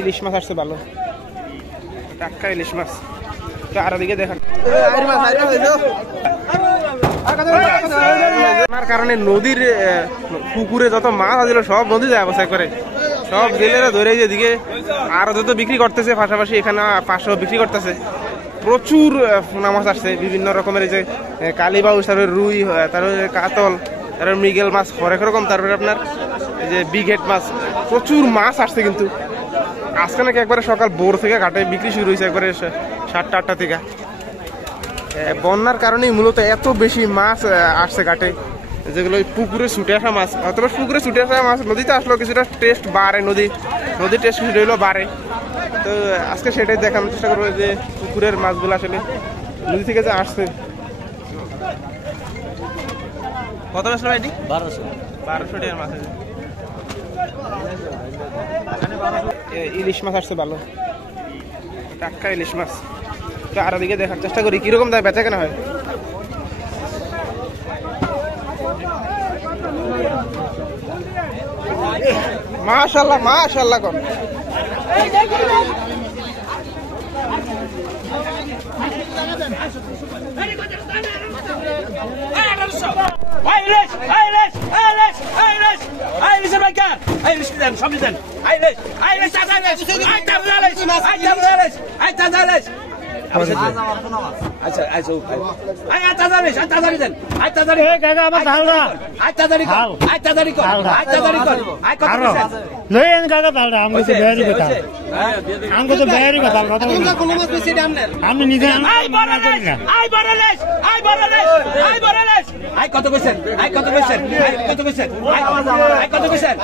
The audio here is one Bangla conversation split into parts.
ইলিশ মাছ আসছে ভালো, টাটকা ইলিশ মাছ। তো আর দিকে দেখার কারণে নদীর পুকুরে যত মাছ আছিল সব নদী যায় অবস্থা করে, সব জেলেরা ধরে যেদিকে আর যত বিক্রি করতেছে, পাশাপাশি এখানে পাঁচশো বিক্রি করতেছে। প্রচুর পোনা মাছ আসছে বিভিন্ন রকমের, যে কালীবাউস, তারপরে রুই, তারপরে কাতল, তারপরে মৃগেল মাছ, হরেক রকম, তারপরে আপনার এই যে বিগ হেড মাছ, প্রচুর মাছ আসছে। কিন্তু আজকে নাকি একবারে সকাল ভোর থেকে ঘাটে বিক্রি শুরু হয়েছে, একবারে 7টা 8টা থেকে। বন্যার কারণেই মূলত এত বেশি মাছ আসছে ঘাটে, যেগুলো ওই পুকুরে ছুটে আসা মাছ। অথবা পুকুরে ছুটে আসা মাছ নদীতে আসলেও কিছুটা টেস্ট বাড়ে, নদীর টেস্ট কিছুটা হলেও বাড়ে। তো আজকে সেটাই দেখানোর চেষ্টা করবো যে পুকুরের মাছগুলো আসলে নদী থেকে যে আসছে। কত আসলো ভাই? 1200 টাকার মাছ। ইলিশ মাছ আসছে ভালো, টাটকা ইলিশ মাছ। তো আর দিকে দেখার চেষ্টা করি কিরকম দাম বেচা কেনা হয়। মাশাআল্লাহ মাশাআল্লাহ কোন কত কইছেন? কত কইছেন? কত কইছেন? কত কইছেন?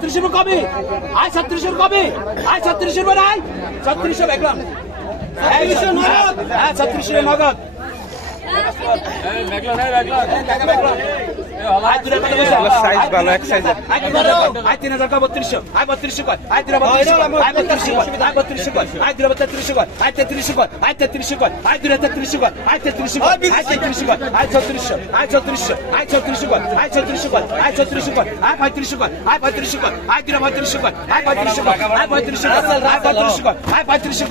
36 কবি 36 কবি 36 নাই 36 দেখলাম 36 নগদ সাইজ ভালো, এক সাইজের 3000 কর 3200 3200 কর 3200 3200 কর 3300 কর 3300 কর 3300 কর 3300 কর 3300 কর 3300 কর 3600 3600 3600 কর 3600 কর 3600 কর 3500 কর 3500 কর 3500 কর 3500 কর 3500 কর 3500 কর 3500 কর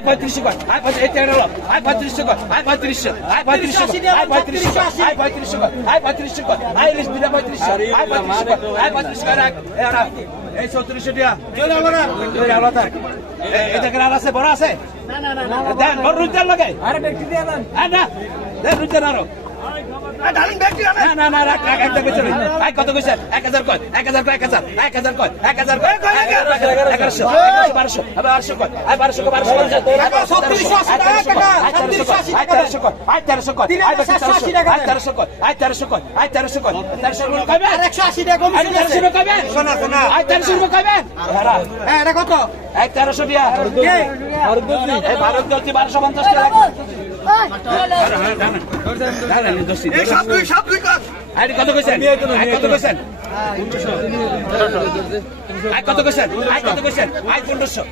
3500 কর 3500 কর 3500 কর 3500 বড় আছে কত কইছেন 1000 কর 1000 কর 1000 1000 কর 1000 কর 1100 1200 1200 কর 1200 কর 1200 1300 কর 1300 কর 1300 কর 1300 কর 1300 কর 1300 কর 1300 কর আর 180 টাকা কম 1300 টাকা কইবেন শোনা শোনা 1300 টাকা কইবেন হ্যাঁ এটা কত 1300 টাকা এই ভারত দলছি 1250 টাকা কত কইছেন কত কইছেন কত কইছেন কত কইছেন 1500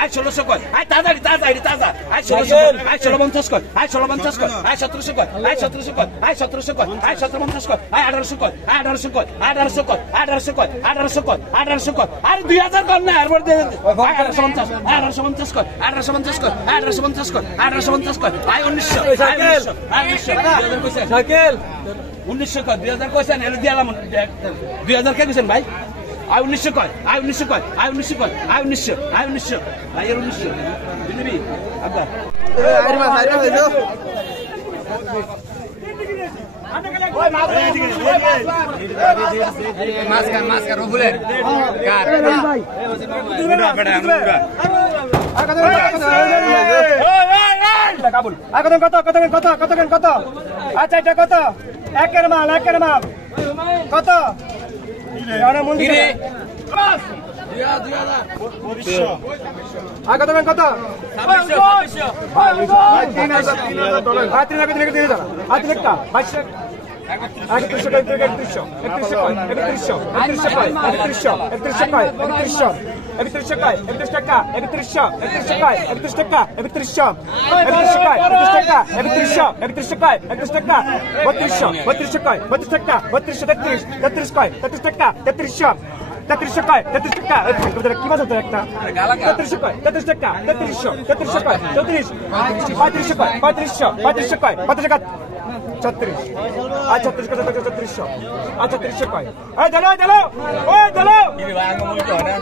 1600 কর তাড়াতাড়ি তাড়াতাড়ি তাজা 1650 কর 1650 কর 1700 কর 1700 কর 1700 কর 1750 কর 1800 কর 1800 কর 1800 কর 1800 কর 1800 কর 1800 কর আর 2000 কর না এরপর 1850 কর 1850 কর 1850 কর 1850 কর 1900 সাইকেল 1900 কর 2000 কইছেন এর দিলাম 2000 কে কইছেন ভাই 1900 কর 1900 কর 1900 কর 1900 ভাই 1900 দিবি আব্বা আরে মা সাইরা হইলো মাঝখান রবুলের কার কত আচ্ছা এটা কত একের মাল কত কত কি মাছ হতো একটা 33 টাকা 3300 টাকা 3500 কত টাকা 36 আর 36 কত 3600 আর 3600 কয় এই চলো ওই চলো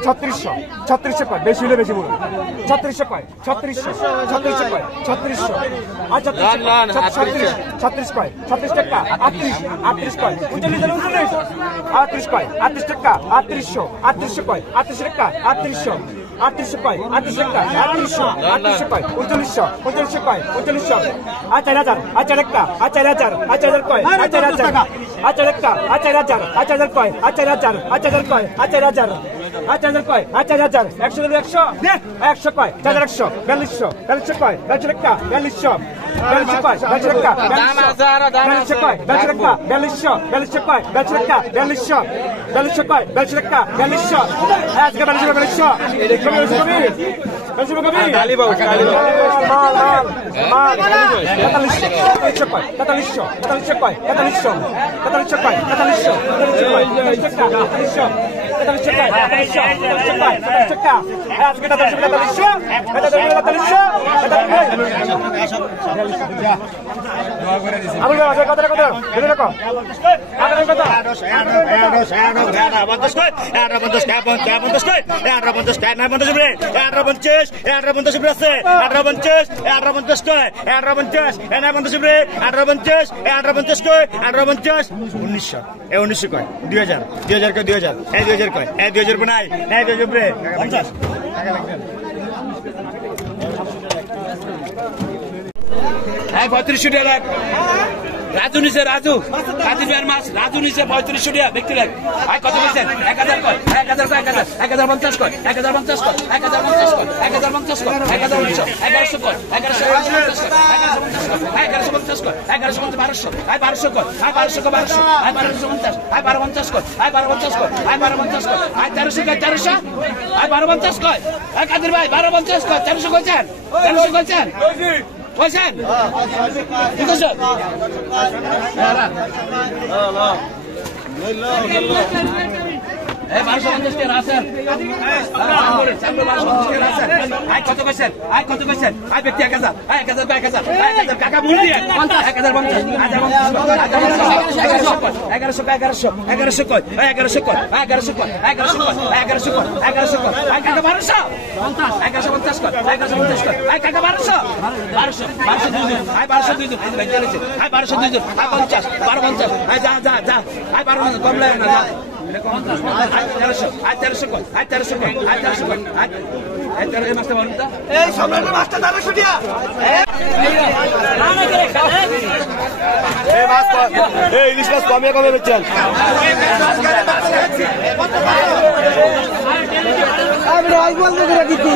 3600 কয় বেশি হলে বেশি বলুন 3600 কয় 3600 কয় 3600 আর 36 কয় 36 টাকা 38 কয় 39 38 কয় 38 টাকা 3800 কয় 38 টাকা 3800 38 কয় 38 টাকা 3800 কয় 39 কয় 39 আর 4000 আর 4 টাকা আর 4000 কয় আর 4000 টাকা আর 4 টাকা আর 4000 কয় আর 4000 কয় আর 4000 কয় আর 4000 100 দিলে 100 দে 100 কয় 4100 4200 কয় 42 টাকা 4200 কয় 42 টাকা দাম আছে আর দাম আছে কয় 42 টাকা 4200 কয় 42 টাকা 4200 কয় 42 টাকা 4200 আজকে 4200 গালি বাবু মাল 4300 কয় 4300 কয় 4300 কয় 1900 কয় 2000 কয় 2000 কয় 2000 নাই 2000 রে 50 এই 3500 টাকা রাজু নিচে রাজু মাছ রাজু নিচে 3500 টাকা ব্যক্তি লাগ আই কত বলছেন 1000 কয় 1050 কয় 1050 কয় 1050 কয় 1050 কয় 1100 কয় 1150 কয় 1200 আই 1200 কয় 1200 কয় 1250 আই 1250 কয় 1250 কয় 1250 কয় আই 1300 কয় 1300 আই 1250 কয় আই কাদের ভাই 1250 কয় 1300 কয়ছেন 1300 কয়ছেন কয়ছেন বুঝছো এই 1250 টাকা আছেন আই কত কইছেন আই ব্যক্তি 1000 আই 1000 কাকা মুল দিয়ে 1050 1100 কয় 1100 কয় 1100 কয় আই কাকা 1200 1150 কয় 1150 কয় আই কাকা 1200 দুইজন আই 1200 দুইজন আই 1200 দুইজন আই 50 1250 আই যা আই 12 কম লাগে না এই সম্রাটের মাছটা 1300 টাকা এই মাছ এই ইলিশ মাছ কমে বেচছেন আমি আই বলতে দিছি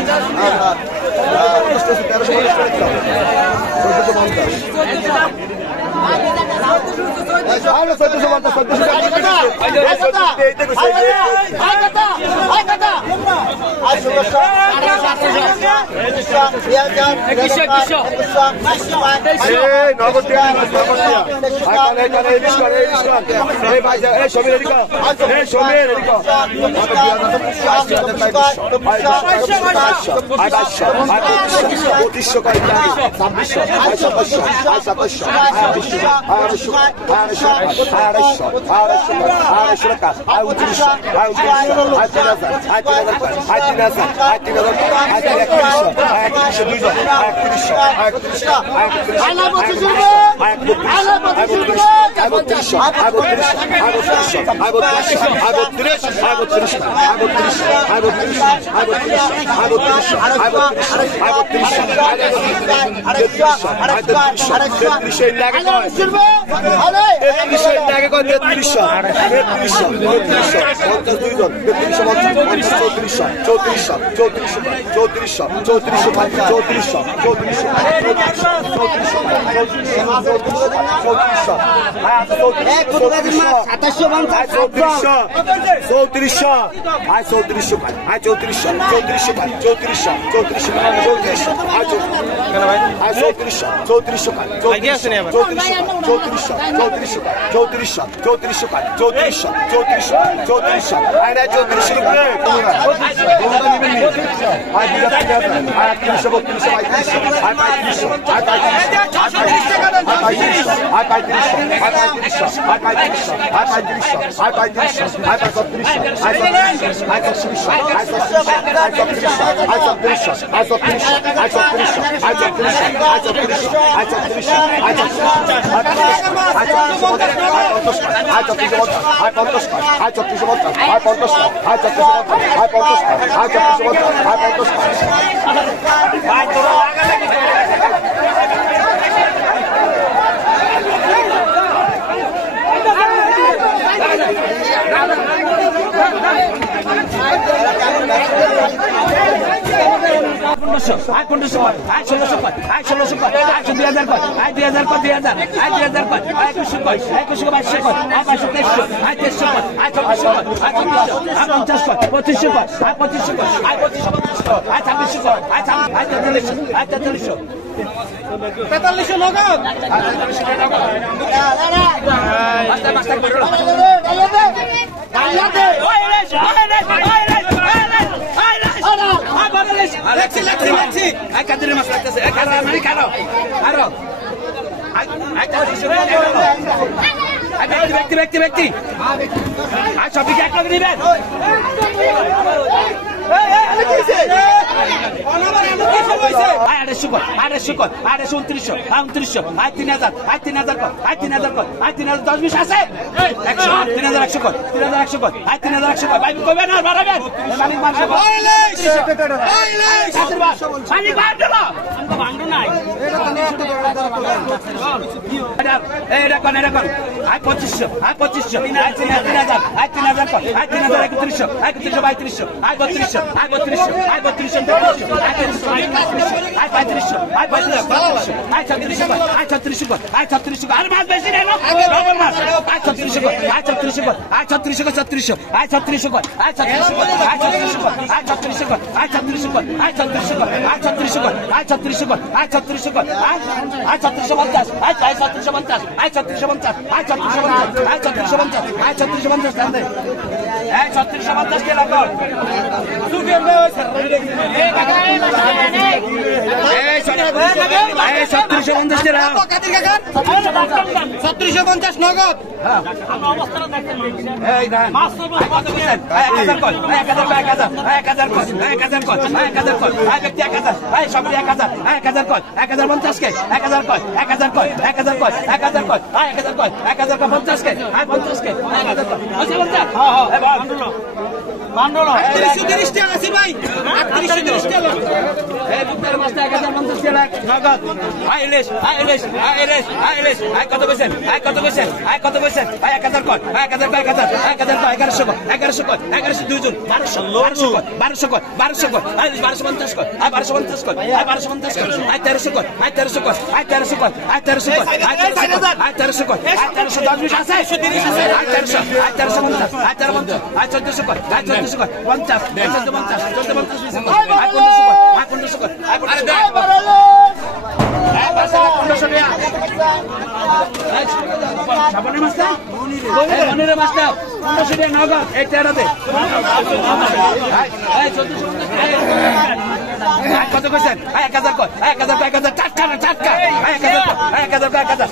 কত কইছেন 1000 কর 1000 কর 1000 টাটকা না টাটকা 1000 কর 1000 কর 1100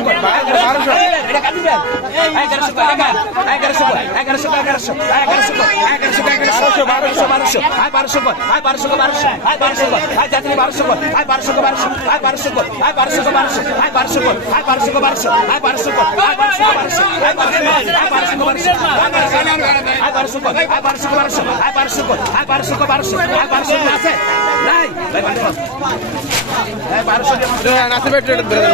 কর 1200 এটা কাটি দেন 1100 কর 1100 কর 1100 কর 1100 কর 1100 কর 1100 কর 1200 1200 আয় 1200 কর আয় 1200 কর 1200 আয় 1200 কর আয় যাত্রী 1200 কর আয় 1200 কর 1200 আয় 1200 কর আয় 1200 কর 1200 আয় 1200 কর আয় 1200 কর 1200 আয় 1200 কর আয় 1200 কর 1200 আয় 1200 কর 1200 আয় 1200 কর 1200 আয় 1200 কর 1200 আয় 1200 কর আয় 1200 কর 1200 আয় 1200 আছে নাই ভাই 1200 নাসির ভাই